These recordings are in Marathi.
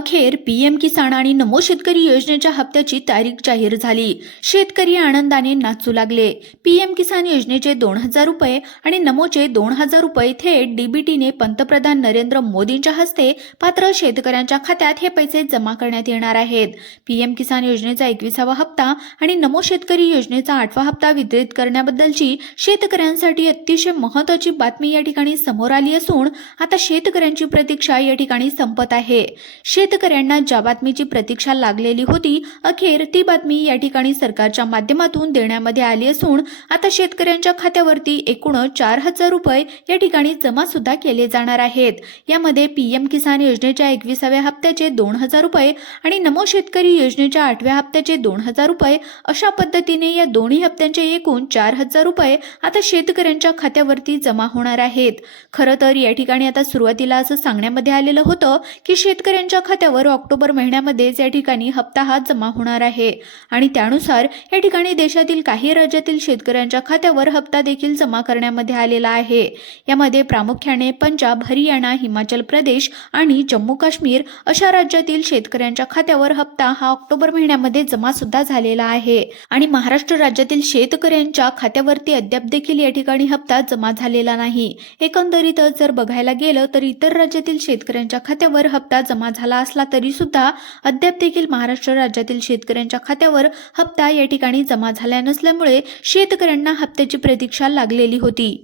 अखेर पीएम किसान आणि नमो शेतकरी योजनेच्या हप्त्याची तारीख जाहीर झाली। शेतकरी आनंदाने नाचू लागले। पीएम किसान योजनेचे 2000 रुपये आणि नमोचे 2000 रुपये थेट डीबीटीने पंतप्रधान नरेंद्र मोदींच्या हस्ते पात्र शेतकऱ्यांच्या खात्यात हे पैसे जमा करण्यात येणार आहेत। पीएम किसान योजनेचा 21वा हप्ता आणि नमो शेतकरी योजनेचा 8वा हप्ता वितरित करण्याबद्दलची शेतकऱ्यांसाठी अतिशय महत्त्वाची बातमी या ठिकाणी समोर आली असून आता शेतकऱ्यांची प्रतीक्षा या ठिकाणी संपत आहे। शेतकऱ्यांना ज्या बातमीची प्रतीक्षा लागलेली होती, अखेर ती बातमी या ठिकाणी सरकारच्या माध्यमातून देण्यामध्ये आली असून आता शेतकऱ्यांच्या खात्यावरती एकूण 4000 रुपये या ठिकाणी जमा सुद्धा केले जाणार आहेत। यामध्ये पीएम किसान योजनेच्या 21व्या हप्त्याचे 2000 रुपये आणि नमो शेतकरी योजनेच्या 8व्या हप्त्याचे 2000 रुपये अशा पद्धतीने या दोन्ही हप्त्यांचे एकूण 4000 रुपये आता शेतकऱ्यांच्या खात्यावरती जमा होणार आहेत। खरं तर या ठिकाणी आता सुरुवातीला असं सांगण्यामध्ये आलेलं होतं की शेतकऱ्यांच्या खात्यावर ऑक्टोबर महिन्यामध्येच या ठिकाणी हप्ता हा जमा होणार आहे आणि त्यानुसार या ठिकाणी देशातील काही राज्यातील शेतकऱ्यांच्या खात्यावर हप्ता देखील जमा करण्यामध्ये आलेला आहे। यामध्ये प्रामुख्याने पंजाब, हरियाणा, हिमाचल प्रदेश आणि जम्मू काश्मीर अशा राज्यातील शेतकऱ्यांच्या खात्यावर हप्ता हा ऑक्टोबर महिन्यामध्ये जमा सुद्धा झालेला आहे आणि महाराष्ट्र राज्यातील शेतकऱ्यांच्या खात्यावरती अद्याप देखील या ठिकाणी हप्ता जमा झालेला नाही। एकंदरीतच जर बघायला गेलं तर इतर राज्यातील शेतकऱ्यांच्या खात्यावर हप्ता जमा झाला असला तरी सुद्धा अद्याप देखील महाराष्ट्र राज्यातील शेतकऱ्यांच्या खात्यावर हप्ता या ठिकाणी जमा झाला नसल्यामुळे शेतकऱ्यांना हप्त्याची प्रतीक्षा लागलेली होती।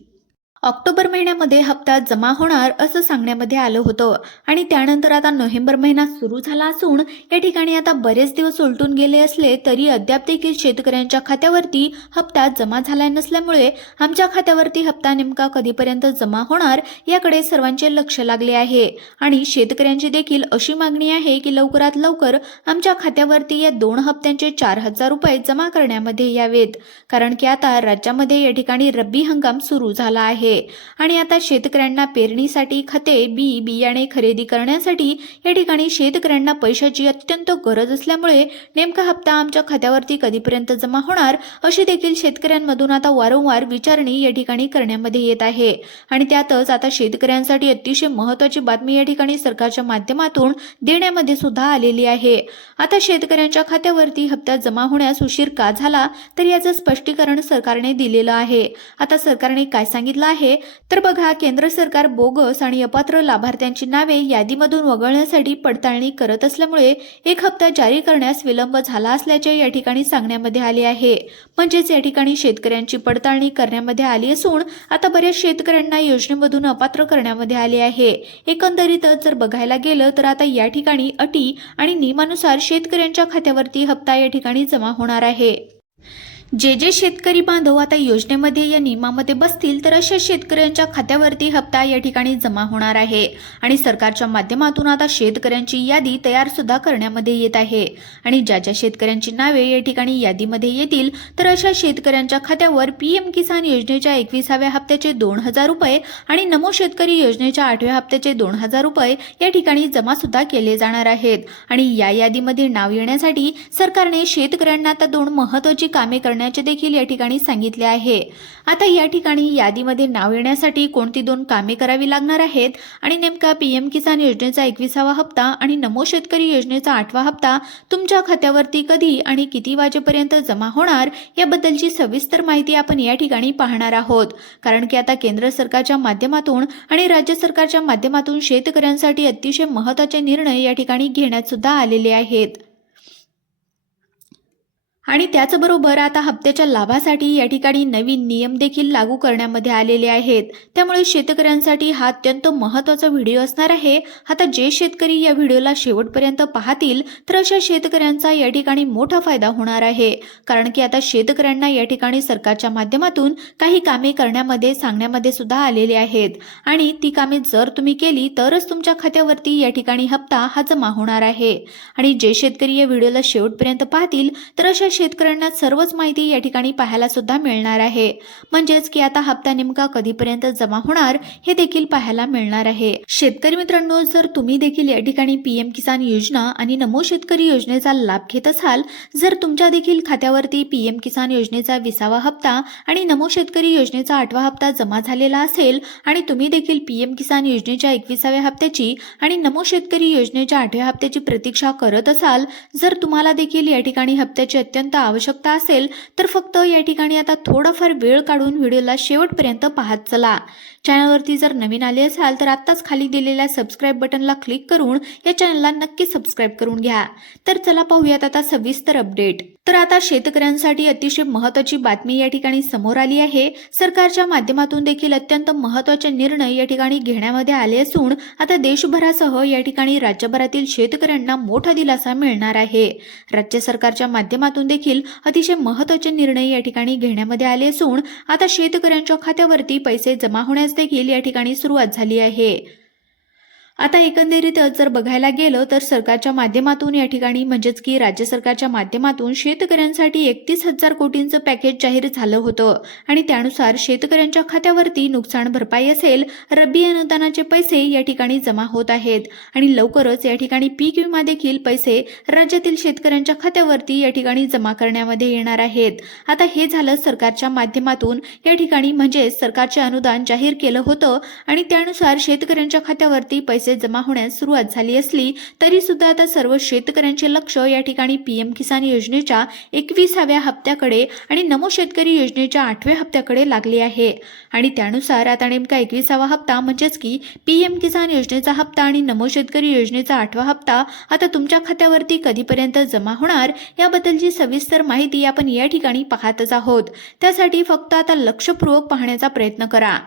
ऑक्टोबर महिन्यामध्ये हप्ता जमा होणार असं सांगण्यामध्ये आलं होतं आणि त्यानंतर आता नोव्हेंबर महिना सुरू झाला असून या ठिकाणी आता बरेच दिवस उलटून गेले असले तरी अद्याप देखील शेतकऱ्यांच्या खात्यावरती हप्ता जमा झाला नसल्यामुळे आमच्या खात्यावरती हप्ता नेमका कधीपर्यंत जमा होणार याकडे सर्वांचे लक्ष लागले आहे आणि शेतकऱ्यांची देखील अशी मागणी आहे की लवकरात लवकर आमच्या खात्यावरती या 2 हप्त्यांचे 4000 रुपये जमा करण्यामध्ये यावेत, कारण की आता राज्यामध्ये या ठिकाणी रब्बी हंगाम सुरू झाला आहे आणि आता शेतकऱ्यांना पेरणीसाठी खते, बियाणे खरेदी करण्यासाठी या ठिकाणी शेतकऱ्यांना पैशाची अत्यंत गरज असल्यामुळे नेमका हप्ता आमच्या खात्यावरती कधीपर्यंत जमा होणार अशी देखील शेतकऱ्यांमधून आता वारंवार विचारणी या ठिकाणी करण्यामध्ये येत आहे आणि त्यातच आता शेतकऱ्यांसाठी अतिशय महत्त्वाची बातमी या ठिकाणी सरकारच्या माध्यमातून देण्यामध्ये सुद्धा आलेली आहे। आता शेतकऱ्यांच्या खात्यावरती हप्ता जमा होण्यास उशीर का झाला तर याचं स्पष्टीकरण सरकारने दिलेलं आहे। आता सरकारने काय सांगितलं आहे तर बघा, केंद्र सरकार बोगस आणि अपात्र लाभार्थ्यांची नावे यादीमधून वगळण्यासाठी पडताळणी करत असल्यामुळे एक हप्ता जारी करण्यास विलंब झाला असल्याचे या ठिकाणी सांगण्यामध्ये आले आहे। म्हणजेच या ठिकाणी शेतकऱ्यांची पडताळणी करण्यामध्ये आली असून आता बऱ्याच शेतकऱ्यांना योजनेमधून अपात्र करण्यामध्ये आले आहे। एकंदरीतच जर बघायला गेलं तर आता या ठिकाणी अटी आणि नियमानुसार शेतकऱ्यांच्या खात्यावरती हप्ता या ठिकाणी जमा होणार आहे। जे शेतकरी बांधव आता योजनेमध्ये या नियमामध्ये बसतील तर अशा शेतकऱ्यांच्या खात्यावरती हप्ता या ठिकाणी जमा होणार आहे आणि सरकारच्या माध्यमातून आता शेतकऱ्यांची यादी तयार सुद्धा करण्यामध्ये येत आहे आणि ज्या शेतकऱ्यांची नावे या ठिकाणी यादीमध्ये येतील तर अशा शेतकऱ्यांच्या खात्यावर पीएम किसान योजनेच्या 21व्या हप्त्याचे 2000 रुपये आणि नमो शेतकरी योजनेच्या 8व्या हप्त्याचे 2000 रुपये या ठिकाणी जमा सुद्धा केले जाणार आहेत आणि या यादीमध्ये नाव येण्यासाठी सरकारने शेतकऱ्यांना आता 2 महत्त्वाची कामे करण्याचे देखील या ठिकाणी सांगितले आहे। आता या ठिकाणी यादीमध्ये नाव येण्यासाठी कोणती 2 कामे करावी लागणार आहेत आणि नेमका पीएम किसान योजनेचा 21वा हप्ता आणि नमो शेतकरी योजनेचा 8वा हप्ता तुमच्या खात्यावरती कधी आणि किती वाजेपर्यंत जमा होणार याबद्दलची सविस्तर माहिती आपण या ठिकाणी पाहणार आहोत, कारण की आता केंद्र सरकारच्या माध्यमातून आणि राज्य सरकारच्या माध्यमातून शेतकऱ्यांसाठी अतिशय महत्त्वाचे निर्णय या ठिकाणी घेण्यात सुद्धा आलेले आहेत आणि त्याचबरोबर आता हप्त्याच्या लाभासाठी या ठिकाणी नवीन नियम देखील लागू करण्यामध्ये आलेले आहेत। त्यामुळे शेतकऱ्यांसाठी हा अत्यंत महत्त्वाचा व्हिडिओ असणार आहे। आता जे शेतकरी या व्हिडिओला शेवटपर्यंत पाहतील तर अशा शेतकऱ्यांचा या ठिकाणी मोठा फायदा होणार आहे, कारण की आता शेतकऱ्यांना या ठिकाणी सरकारच्या माध्यमातून काही कामे करण्यामध्ये सांगण्यामध्ये सुद्धा आलेले आहेत आणि ती कामे जर तुम्ही केली तरच तुमच्या खात्यावरती या ठिकाणी हप्ता हा जमा होणार आहे आणि जे शेतकरी या व्हिडिओला शेवटपर्यंत पाहतील तर अशा शेतकऱ्यांना सर्वच माहिती या ठिकाणी पाहायला सुद्धा मिळणार आहे. म्हणजेच की आता हप्ता नेमका कधीपर्यंत जमा होणार हे देखील पाहायला मिळणार आहे. शेतकरी मित्रांनो, जर तुम्ही देखील या ठिकाणी पीएम किसान योजना आणि नमो शेतकरी योजनेचा लाभ घेत असाल, जर तुमच्या देखील खात्यावरती पीएम किसान योजनेचा 20वा हप्ता आणि नमो शेतकरी योजनेचा 8वा हप्ता जमा झालेला असेल आणि तुम्ही देखील पीएम किसान योजनेच्या 21व्या हप्त्याची आणि नमो शेतकरी योजनेच्या 8व्या हप्त्याची प्रतीक्षा करत असाल, जर तुम्हाला देखील या ठिकाणी हप्त्याची अत्यंत आवश्यकता असेल, तर फक्त या ठिकाणी आता थोडाफार वेळ काढून व्हिडिओला शेवटपर्यंत पाहत चला. चॅनलवरती जर नवीन आले असाल तर आत्ताच खाली दिलेल्या सबस्क्राईब बटनला क्लिक करून या चॅनलला नक्की सबस्क्राईब करून घ्या. तर चला पाहूयात आता सविस्तर अपडेट. तर आता शेतकऱ्यांसाठी अतिशय महत्त्वाची बातमी या ठिकाणी समोर आली आहे. सरकारच्या माध्यमातून देखील अत्यंत महत्त्वाचे निर्णय या ठिकाणी घेण्यामध्ये आले असून आता देशभरासह या ठिकाणी राज्यभरातील शेतकऱ्यांना मोठा दिलासा मिळणार आहे. राज्य सरकारच्या माध्यमातून देखील अतिशय महत्त्वाचे निर्णय या ठिकाणी घेण्यामध्ये आले असून आता शेतकऱ्यांच्या खात्यावरती पैसे जमा होण्यास देखील या ठिकाणी सुरुवात झाली आहे. आता एकंदरीत जर बघायला गेलं तर सरकारच्या माध्यमातून या ठिकाणी म्हणजेच की राज्य सरकारच्या माध्यमातून शेतकऱ्यांसाठी 31,000 कोटींचं पॅकेज जाहीर झालं होतं आणि त्यानुसार शेतकऱ्यांच्या खात्यावरती नुकसान भरपाई असेल, रब्बी अनुदानाचे पैसे या ठिकाणी जमा होत आहेत आणि लवकरच या ठिकाणी पीक विमा देखील पैसे राज्यातील शेतकऱ्यांच्या खात्यावरती या ठिकाणी जमा करण्यामध्ये येणार आहेत. आता हे झालं सरकारच्या माध्यमातून या ठिकाणी म्हणजे सरकारचे अनुदान जाहीर केलं होतं आणि त्यानुसार शेतकऱ्यांच्या खात्यावरती पैसे जमा होण्यास सुरुवात झाली असली तरी सुद्धा आता सर्व शेतकऱ्यांचे लक्ष या ठिकाणी पीएम किसान योजनेच्या 21व्या हप्त्याकडे आणि नमो शेतकरी योजनेच्या 8व्या हप्त्याकडे लागले आहे आणि त्यानुसार आता नेमका 21वा हप्ता म्हणजेच की पीएम किसान योजनेचा हप्ता आणि नमो शेतकरी योजनेचा 8वा हप्ता आता तुमच्या खात्यावरती कधीपर्यंत जमा होणार याबद्दलची सविस्तर माहिती आपण या ठिकाणी पाहतच आहोत. त्यासाठी फक्त आता लक्षपूर्वक पाहण्याचा प्रयत्न करा.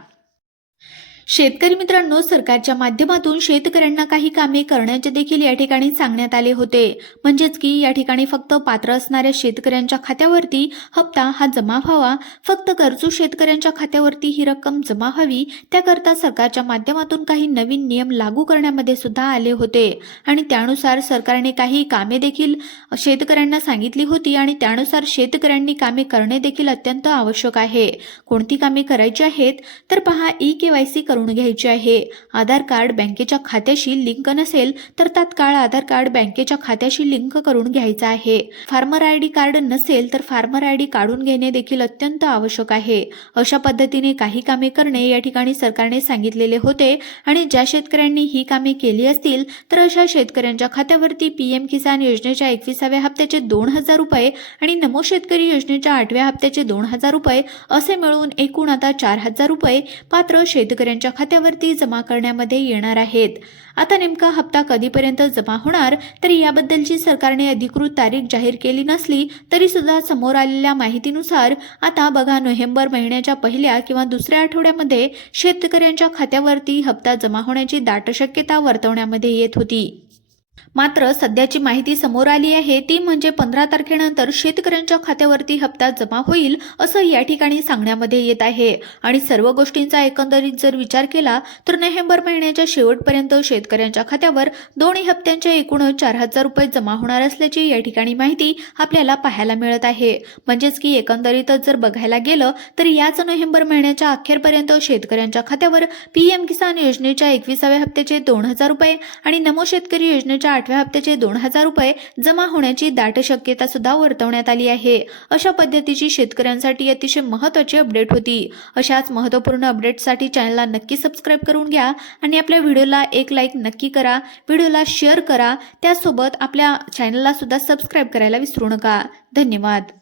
शेतकरी मित्रांनो, सरकारच्या माध्यमातून शेतकऱ्यांना काही कामे करण्याचे देखील या ठिकाणी सांगण्यात आले होते. म्हणजेच की या ठिकाणी फक्त पात्र असणाऱ्या शेतकऱ्यांच्या खात्यावरती हप्ता हा जमा व्हावा, फक्त गरजू शेतकऱ्यांच्या खात्यावरती ही रक्कम जमा व्हावी, त्याकरता सरकारच्या माध्यमातून काही नवीन नियम लागू करण्यामध्ये सुद्धा आले होते आणि त्यानुसार सरकारने काही कामे देखील शेतकऱ्यांना सांगितली होती आणि त्यानुसार शेतकऱ्यांनी कामे करणे देखील अत्यंत आवश्यक आहे. कोणती कामे करायची आहेत तर पहा, ई-केवायसी करून घ्यायची आहे. आधार कार्ड बँकेच्या खात्याशी लिंक नसेल तर तात्काळ आधार कार्ड बँकेच्या खात्याशी लिंक करून घ्यायचा आहे. फार्मर आयडी कार्ड नसेल तर फार्मर आयडी काढून घेणे देखील अत्यंत आवश्यक आहे. अशा पद्धतीने काही कामे करणे या ठिकाणी सरकारने सांगितलेले होते आणि ज्या शेतकऱ्यांनी ही कामे केली असतील तर अशा शेतकऱ्यांच्या खात्यावरती पीएम किसान योजनेच्या 21व्या हप्त्याचे 2,000 रुपये आणि नमो शेतकरी योजनेच्या 8व्या हप्त्याचे 2,000 रुपये असे मिळून एकूण आता 4,000 रुपये पात्र शेतकऱ्यांच्या खात्यावरती जमा करण्यामध्ये येणार आहेत. आता नेमका हप्ता कधीपर्यंत जमा होणार तर याबद्दलची सरकारने अधिकृत तारीख जाहीर केली नसली तरी सुद्धा समोर आलेल्या माहितीनुसार आता बघा, नोव्हेंबर महिन्याच्या पहिल्या किंवा दुसऱ्या आठवड्यामध्ये शेतकऱ्यांच्या खात्यावरती हप्ता जमा होण्याची दाट शक्यता वर्तवण्यामध्ये येत होती. मात्र सध्याची माहिती समोर आली आहे ती म्हणजे 15 तारखेनंतर शेतकऱ्यांच्या खात्यावरती हप्ता जमा होईल असं या ठिकाणी सांगण्यामध्ये येत आहे आणि सर्व गोष्टींचा एकंदरीत जर विचार केला तर नोव्हेंबर महिन्याच्या शेवटपर्यंत शेतकऱ्यांच्या खात्यावर दोन्ही हप्त्यांचे एकूण 4,000 रुपये जमा होणार असल्याची या ठिकाणी माहिती आपल्याला पाहायला मिळत आहे. म्हणजेच की एकंदरीतच जर बघायला गेलं तर याच नोव्हेंबर महिन्याच्या अखेरपर्यंत शेतकऱ्यांच्या खात्यावर पीएम किसान योजनेच्या 21व्या हप्त्याचे 2,000 रुपये आणि नमो शेतकरी योजनेच्या 8व्या हप्त्याचे 2,000 रुपये जमा होण्याची दाट शक्यता सुद्धा वर्तवण्यात आली आहे. अशा पद्धतीची शेतकऱ्यांसाठी अतिशय महत्त्वाची अपडेट होती. अशाच महत्त्वपूर्ण अपडेटसाठी चॅनलला नक्की सबस्क्राईब करून घ्या आणि आपल्या व्हिडिओला एक लाईक नक्की करा, व्हिडिओला शेअर करा, त्यासोबत आपल्या चॅनलला सुद्धा सबस्क्राईब करायला विसरू नका. धन्यवाद.